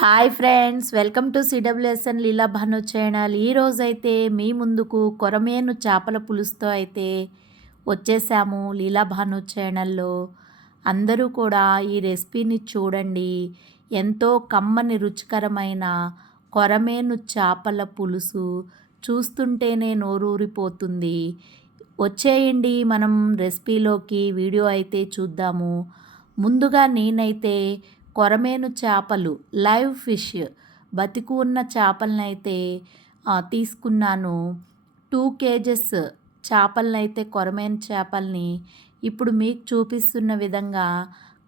Hi friends, welcome to CWSN Leela Bhanu channel. ఈరోజైతే మీ ముందుకు కొరమేను చేపల పులుసుతో అయితే వచ్చేసాము లీలా భాను ఛానల్లో. అందరూ కూడా ఈ రెసిపీని చూడండి. ఎంతో కమ్మని రుచికరమైన కొరమేను చేపల పులుసు చూస్తుంటేనే నోరూరిపోతుంది. వచ్చేయండి మనం రెసిపీలోకి. వీడియో అయితే చూద్దాము. ముందుగా నేనైతే కొరమేను చేపలు, లైవ్ ఫిష్, బతికి ఉన్న చేపలనైతే తీసుకున్నాను. 2 కేజెస్ చేపలనైతే, కొరమేను చేపల్ని ఇప్పుడు మీకు చూపిస్తున్న విధంగా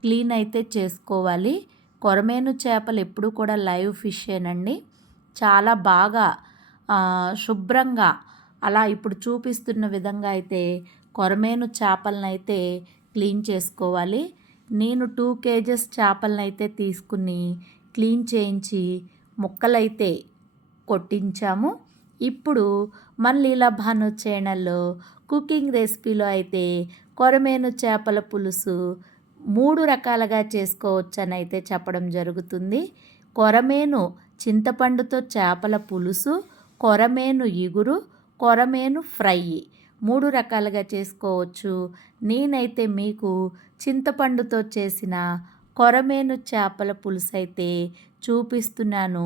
క్లీన్ అయితే చేసుకోవాలి. కొరమేను చేపలు ఎప్పుడు కూడా లైవ్ ఫిషేనండి. చాలా బాగా శుభ్రంగా అలా ఇప్పుడు చూపిస్తున్న విధంగా అయితే కొరమేను చేపలనైతే క్లీన్ చేసుకోవాలి. నేను 2 కేజెస్ చేపలనైతే తీసుకుని క్లీన్ చేయించి ముక్కలైతే కొట్టించాము. ఇప్పుడు మన లీలా భాను ఛానల్లో కుకింగ్ రెసిపీలో అయితే కొరమేను చేపల పులుసు 3 రకాలుగా చేసుకోవచ్చని అయితే చెప్పడం జరుగుతుంది. కొరమేను చింతపండుతో చేపల పులుసు, కొరమేను ఇగురు, కొరమేను ఫ్రై 3 రకాలుగా చేసుకోవచ్చు. నేనైతే మీకు చింతపండుతో చేసిన కొరమేను చేపల పులుసు అయితే చూపిస్తున్నాను.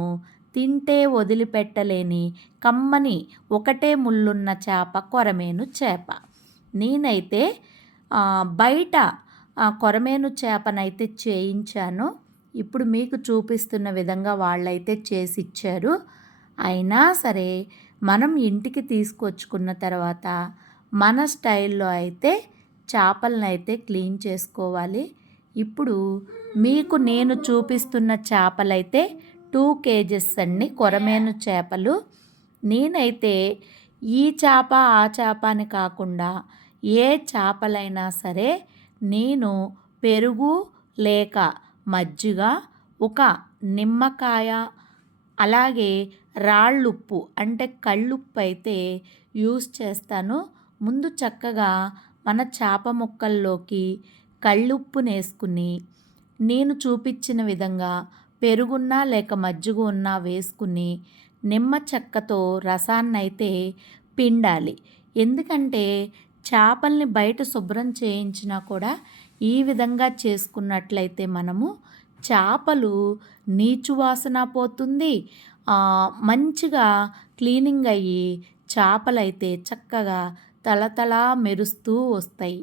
తింటే వదిలిపెట్టలేని కమ్మని ఒకటే ముళ్ళున్న చేప కొరమేను చేప. నేనైతే బయట కొరమేను చేపనైతే చేయించాను. ఇప్పుడు మీకు చూపిస్తున్న విధంగా వాళ్ళైతే చేసి ఇచ్చారు. అయినా సరే మనం ఇంటికి తీసుకొచ్చుకున్న తర్వాత మన స్టైల్లో అయితే చేపలనైతే క్లీన్ చేసుకోవాలి. ఇప్పుడు మీకు నేను చూపిస్తున్న చేపలైతే 2 కేజెస్ అండి కొరమేను చేపలు. నేనైతే ఈ చేప ఆ చేప అని కాకుండా ఏ చేపలైనా సరే నేను పెరుగు లేక మజ్జిగ, ఒక నిమ్మకాయ, అలాగే రాళ్ళుప్పు అంటే కళ్ళుప్పు అయితే యూస్ చేస్తాను. ముందు చక్కగా మన చేప ముక్కల్లోకి కళ్ళుప్పును వేసుకుని నేను చూపించిన విధంగా పెరుగున్నా లేక మజ్జిగ ఉన్నా వేసుకుని నిమ్మ చెక్కతో రసాన్నైతే పిండాలి. ఎందుకంటే చేపల్ని బయట శుభ్రం చేయించినా కూడా ఈ విధంగా చేసుకున్నట్లయితే మనము చేపలు నీచు వాసన పోతుంది, మంచిగా క్లీనింగ్ అయ్యి చేపలైతే చక్కగా తళతళా మెరుస్తూ వస్తాయి.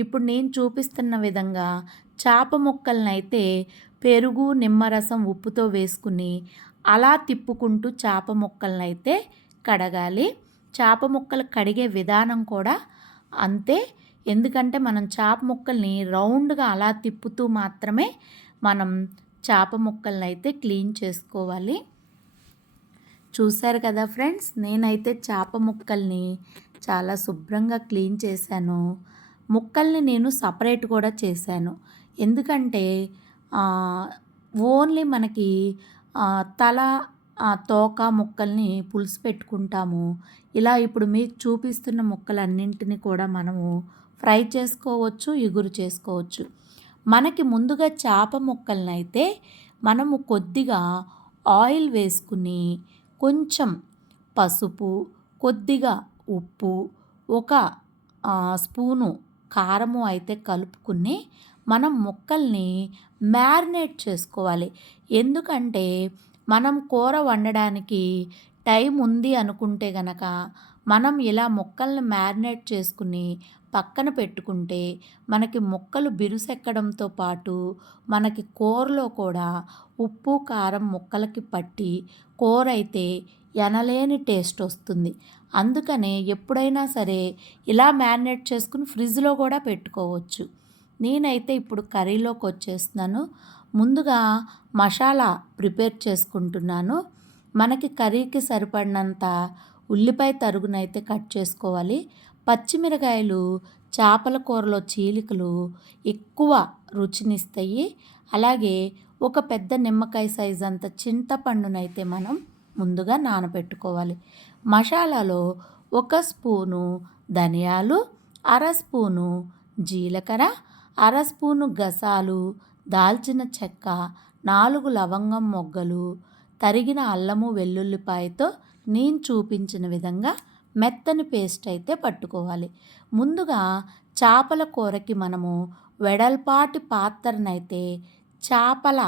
ఇప్పుడు నేను చూపిస్తున్న విధంగా చేప ముక్కలనైతే పెరుగు, నిమ్మరసం, ఉప్పుతో వేసుకుని అలా తిప్పుకుంటూ చేప ముక్కలనైతే కడగాలి. చేప ముక్కలు కడిగే విధానం కూడా అంతే. ఎందుకంటే మనం చేప ముక్కల్ని రౌండ్గా అలా తిప్పుతూ మాత్రమే మనం చేప ముక్కలనైతే క్లీన్ చేసుకోవాలి. చూశారు కదా ఫ్రెండ్స్, నేనైతే చేప ముక్కల్ని చాలా శుభ్రంగా క్లీన్ చేశాను. ముక్కల్ని నేను సపరేట్ కూడా చేశాను. ఎందుకంటే ఓన్లీ మనకి తల, తోక ముక్కల్ని పులుసు పెట్టుకుంటాము. ఇలా ఇప్పుడు మీకు చూపిస్తున్న ముక్కలన్నింటినీ కూడా మనము ఫ్రై చేసుకోవచ్చు, ఇగురు చేసుకోవచ్చు. మనకి ముందుగా చేప ముక్కలనైతే మనము కొద్దిగా ఆయిల్ వేసుకుని కొంచెం పసుపు, కొద్దిగా ఉప్పు, ఒక స్పూను కారము అయితే కలుపుకుని మనం ముక్కల్ని మ్యారినేట్ చేసుకోవాలి. ఎందుకంటే మనం కూర వండడానికి టైం ఉంది అనుకుంటే గనక మనం ఇలా ముక్కల్ని మ్యారినేట్ చేసుకుని పక్కన పెట్టుకుంటే మనకి ముక్కలు బిరుసెక్కడంతో పాటు మనకి కూరలో కూడా ఉప్పు, కారం ముక్కలకి పట్టి కూర అయితే ఎనలేని టేస్ట్ వస్తుంది. అందుకనే ఎప్పుడైనా సరే ఇలా మ్యారినేట్ చేసుకుని ఫ్రిడ్జ్లో కూడా పెట్టుకోవచ్చు. నేనైతే ఇప్పుడు కర్రీలోకి వచ్చేస్తున్నాను. ముందుగా మసాలా ప్రిపేర్ చేసుకుంటున్నాను. మనకి కర్రీకి సరిపడినంత ఉల్లిపాయ తరుగునైతే కట్ చేసుకోవాలి. పచ్చిమిరకాయలు చేపల కూరలో చీలికలు ఎక్కువ రుచినిస్తాయి. అలాగే ఒక పెద్ద నిమ్మకాయ సైజ్ అంత చింతపండునైతే మనం ముందుగా నానబెట్టుకోవాలి. మసాలాలో 1 స్పూను ధనియాలు, 1/2 స్పూను జీలకర్ర, 1/2 స్పూను గసాలు, దాల్చిన చెక్క, 4 లవంగం మొగ్గలు, తరిగిన అల్లము వెల్లుల్లిపాయతో నేను చూపించిన విధంగా మెత్తని పేస్ట్ అయితే పట్టుకోవాలి. ముందుగా చేపల కూరకి మనము వెడల్పాటి పాత్రనైతే చేపల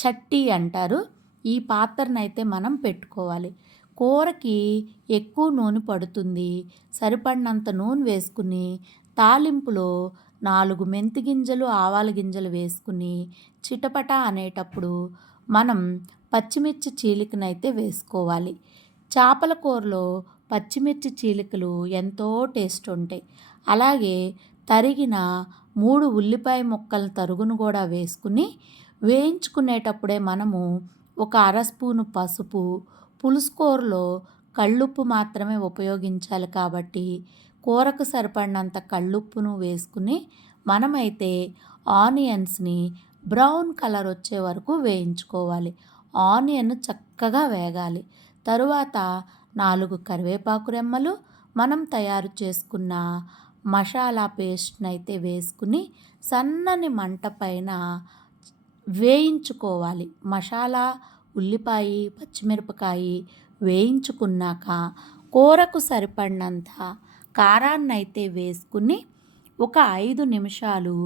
చట్టి అంటారు. ఈ పాత్రనైతే మనం పెట్టుకోవాలి. కూరకి ఎక్కువ నూనె పడుతుంది. సరిపడినంత నూనె వేసుకుని తాలింపులో 4 మెంతి గింజలు, ఆవాల గింజలు వేసుకుని చిటపట అనేటప్పుడు మనం పచ్చిమిర్చి చీలికనైతే వేసుకోవాలి. చేపల కూరలో పచ్చిమిర్చి చీలికలు ఎంతో టేస్ట్ ఉంటాయి. అలాగే తరిగిన 3 ఉల్లిపాయ ముక్కల తరుగును కూడా వేసుకుని వేయించుకునేటప్పుడే మనము ఒక అర స్పూను పసుపు, పులుసు కూరలో కళ్ళుప్పు మాత్రమే ఉపయోగించాలి కాబట్టి కూరకు సరిపడినంత కళ్ళుప్పును వేసుకుని మనమైతే ఆనియన్స్ని బ్రౌన్ కలర్ వచ్చే వరకు వేయించుకోవాలి. ఆనియన్ చక్కగా వేగాలి. తరువాత 4 కరివేపాకు రెమ్మలు, మనం తయారు చేసుకున్న మసాలా పేస్ట్ని అయితే వేసుకుని సన్నని మంట పైన వేయించుకోవాలి. మసాలా, ఉల్లిపాయ, పచ్చిమిరపకాయ వేయించుకున్నాక కూరకు సరిపడినంత కారాన్ని అయితే వేసుకుని ఒక 5 నిమిషాలు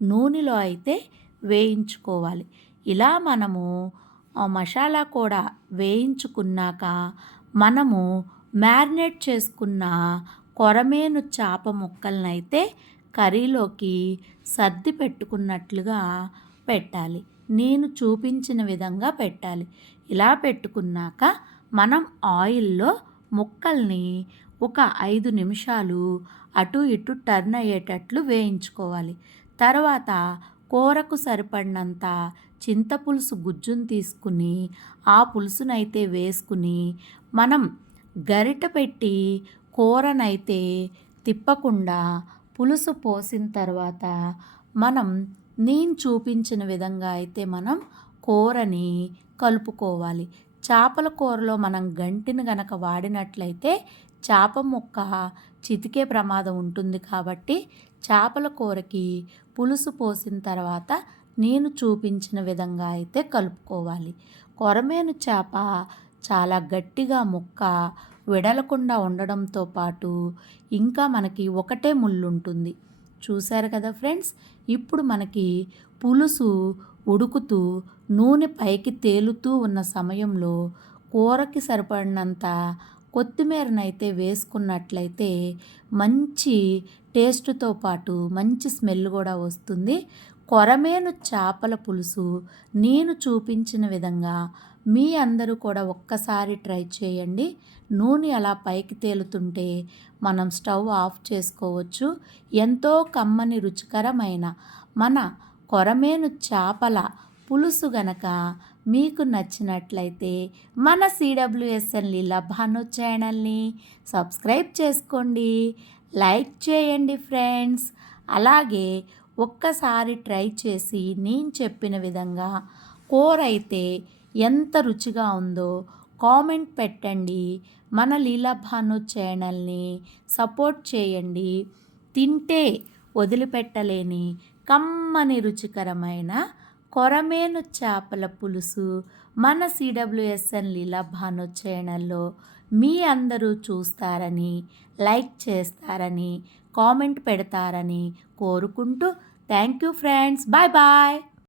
నూనెలో అయితే వేయించుకోవాలి. ఇలా మనము మసాలా కూడా వేయించుకున్నాక మనము మ్యారినేట్ చేసుకున్న కొరమేను చేప ముక్కలనైతే కర్రీలోకి సర్ది పెట్టుకున్నట్లుగా పెట్టాలి. నేను చూపించిన విధంగా పెట్టాలి. ఇలా పెట్టుకున్నాక మనం ఆయిల్లో ముక్కల్ని ఒక 5 నిమిషాలు అటు ఇటు టర్న్ అయ్యేటట్లు వేయించుకోవాలి. తర్వాత కూరకు సరిపడినంత చింతపులుసు గుజ్జును తీసుకుని ఆ పులుసునైతే వేసుకుని మనం గరిట పెట్టి కూరనైతే తిప్పకుండా పులుసు పోసిన తర్వాత మనం నేను చూపించిన విధంగా అయితే మనం కూరని కలుపుకోవాలి. చేపల కూరలో మనం గంటిని గనక వాడినట్లయితే చేప ముక్క చితికే ప్రమాదం ఉంటుంది కాబట్టి చేపల కూరకి పులుసు పోసిన తర్వాత నేను చూపించిన విధంగా అయితే కలుపుకోవాలి. కొరమేను చేప చాలా గట్టిగా ముక్క విడలకుండా ఉండడంతో పాటు ఇంకా మనకి ఒకటే ముళ్ళు ఉంటుంది. చూశారు కదా ఫ్రెండ్స్. ఇప్పుడు మనకి పులుసు ఉడుకుతూ నూనె పైకి తేలుతూ ఉన్న సమయంలో కూరకి సరిపడినంత కొత్తిమీరనైతే వేసుకున్నట్లయితే మంచి టేస్ట్తో పాటు మంచి స్మెల్ కూడా వస్తుంది. కొరమేను చేపల పులుసు నేను చూపించిన విధంగా మీ అందరూ కూడా ఒక్కసారి ట్రై చేయండి. నూనె అలా పైకి తేలుతుంటే మనం స్టవ్ ఆఫ్ చేసుకోవచ్చు. ఎంతో కమ్మని రుచికరమైన మన కొరమేను చేపల పులుసు గనక మీకు నచ్చినట్లయితే మన సిడబ్ల్యూఎస్ఎన్ లీలా భాను ఛానల్ని సబ్స్క్రైబ్ చేసుకోండి, లైక్ చేయండి ఫ్రెండ్స్. అలాగే ఒక్కసారి ట్రై చేసి నేను చెప్పిన విధంగా కూర అయితే ఎంత రుచిగా ఉందో కామెంట్ పెట్టండి. మన లీలా భాను ఛానల్ని సపోర్ట్ చేయండి. తింటే వదిలిపెట్టలేని కమ్మని రుచికరమైన కొరమేను చేపల పులుసు మన సిడబ్ల్యూఎస్ఎన్ లీలా భాను ఛానల్లో మీ అందరూ చూస్తారని, లైక్ చేస్తారని, కామెంట్ పెడతారని కోరుకుంటూ thank you friends. Bye bye.